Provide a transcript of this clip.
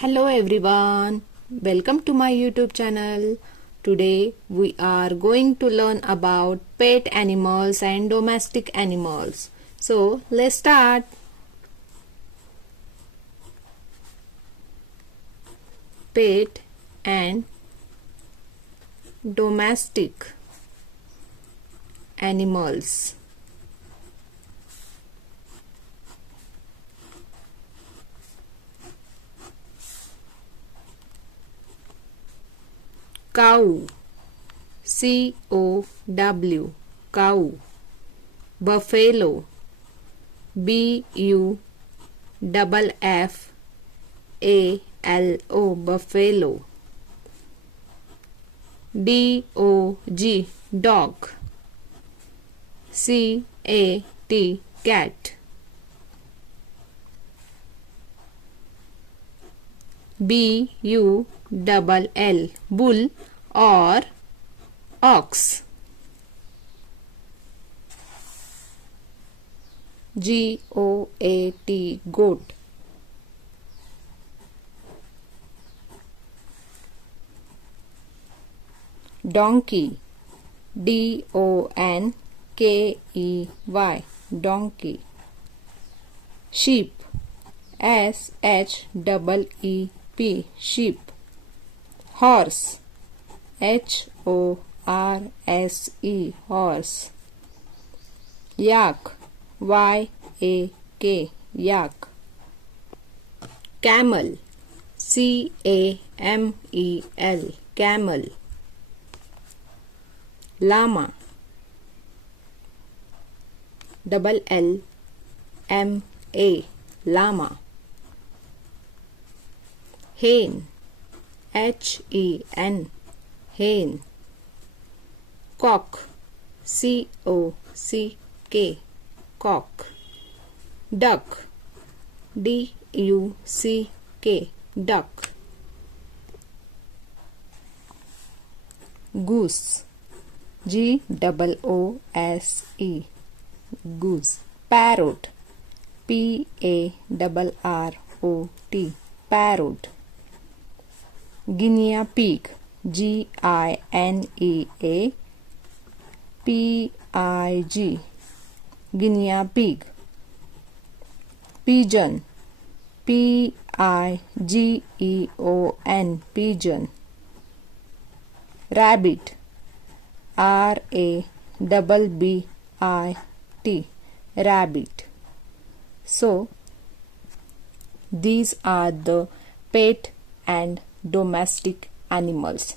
Hello everyone, welcome to my YouTube channel. Today we are going to learn about pet animals and domestic animals. So let's start. Pet and domestic animals. Cow, C-O-W, cow. Buffalo, B-U-F-F-A-L-O, buffalo. D-O-G, dog. C-A-T, cat. B-U-L-L, bull or ox. G-O-A-T, goat. Donkey, D-O-N-K-E-Y, donkey. Sheep, S-H-E-E-P, sheep. Horse, H-O-R-S-E, horse. Yak, Y-A-K, yak. Camel, C-A-M-E-L, camel. Llama, L-L-M-A, llama. Hen, H-E-N, hen. Cock, C-O-C-K, cock. Duck, D-U-C-K, duck. Goose, G-O-O-S-E, goose. Parrot, P-A-R-R-O-T, parrot. Guinea pig, G-I-N-E-A-P-I-G, guinea pig. Pigeon, P-I-G-E-O-N, pigeon. Rabbit, R-A-B-B-I-T, rabbit. So, these are the pet and domestic animals.